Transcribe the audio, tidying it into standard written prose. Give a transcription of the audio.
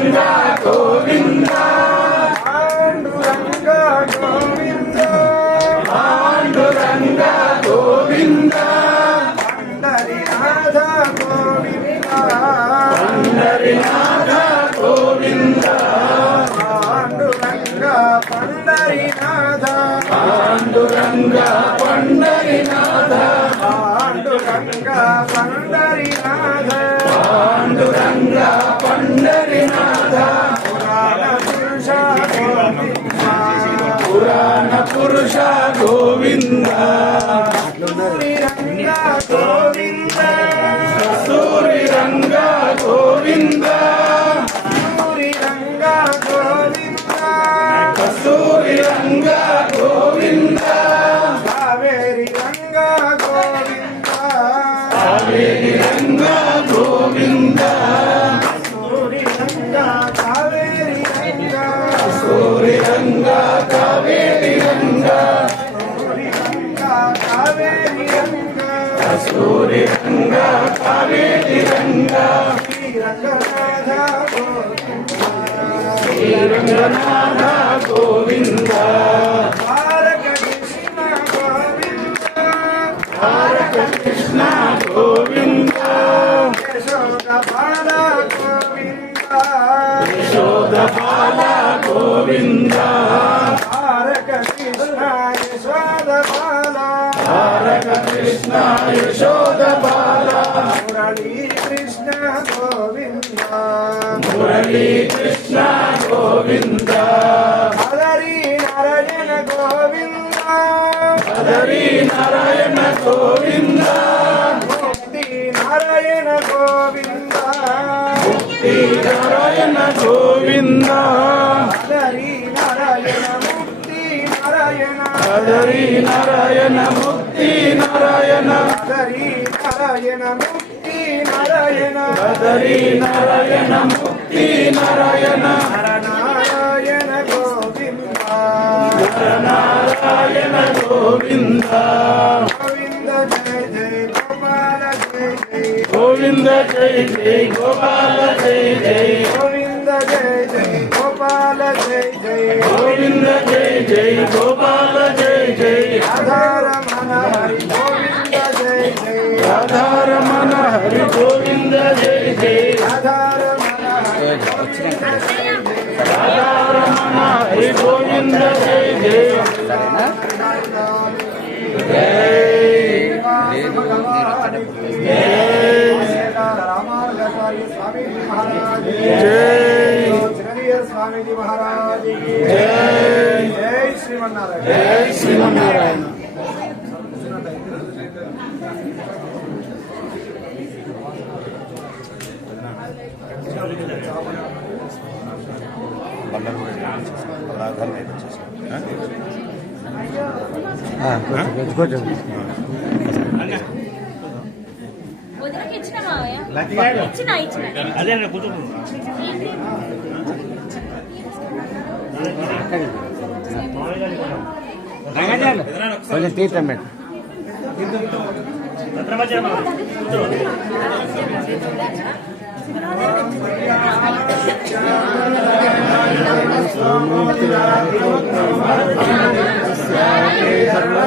గోవింద పాండురంగ గోవింద పాండురంగ గోవింద పండరినాథ గోవింద పండరినాథ గోవింద పాండురంగ పండరినాథ పాండురంగ పండరినాథ పాండురంగ పండరినాథ పాండురంగ పండరినాథ పురాణ పురుష గోవింద సూరిరంగ గోవింద సూరిరంగ గోవింద సూరిరంగ గోవింద సూరిరంగ గోవింద కావేరి రంగ గోవింద కావేరి రంగ గోవింద సూరిరంగ కావేరి రంగ సూరిరంగ కావేరి రంగ సూరిరంగ కావేరి రంగ సూరిరంగ కావేరి రంగ శ్రీరంగనాథ శ్రీరంగనాథ గోవింద తారక కృష్ణ గోవింద తారక కృష్ణ గోవింద యశోద బాల గోవింద యశోద బాల గోవింద తారక కృష్ణ యశోద బాల తారక కృష్ణ యశోద బాల మురళీ కృష్ణ గోవింద మురళీ కృష్ణ గోవింద హరి నారాయణ గోవింద హరి నారాయణ గోవింద ముక్తి నారాయణ గోవింద ముక్తి నారాయణ గోవింద హరి నారాయణ ముక్తి నారాయణ హరి నారాయణ ముక్తి నారాయణ హరి నారాయణ ముక్తి నారాయణ హరి నారాయణ ముక్తి నారాయణ హర నారాయణ గోవింద హర నారాయణ గోవింద గోవింద జయ జయ గోపాల జయ జయ గోవింద జయ జయ గోపాల జయ జయ గోవింద జయ జయ గోపాల జయ జయ గోవింద జయ జయ గోపాల జయ జయ రాధారమణ హరి గోవింద జయ జయ రాధారమణ హరి గోవింద జయ జయ రాధారమణ హరి రాధారమణ హరి గోవింద జయ జయ स्वामी महाराज की जय जय श्रीमन्नारायण जय श्रीमन्नारायण అదే కూర్చో కొంచెం తీర్థం పెట్టు ధర్మ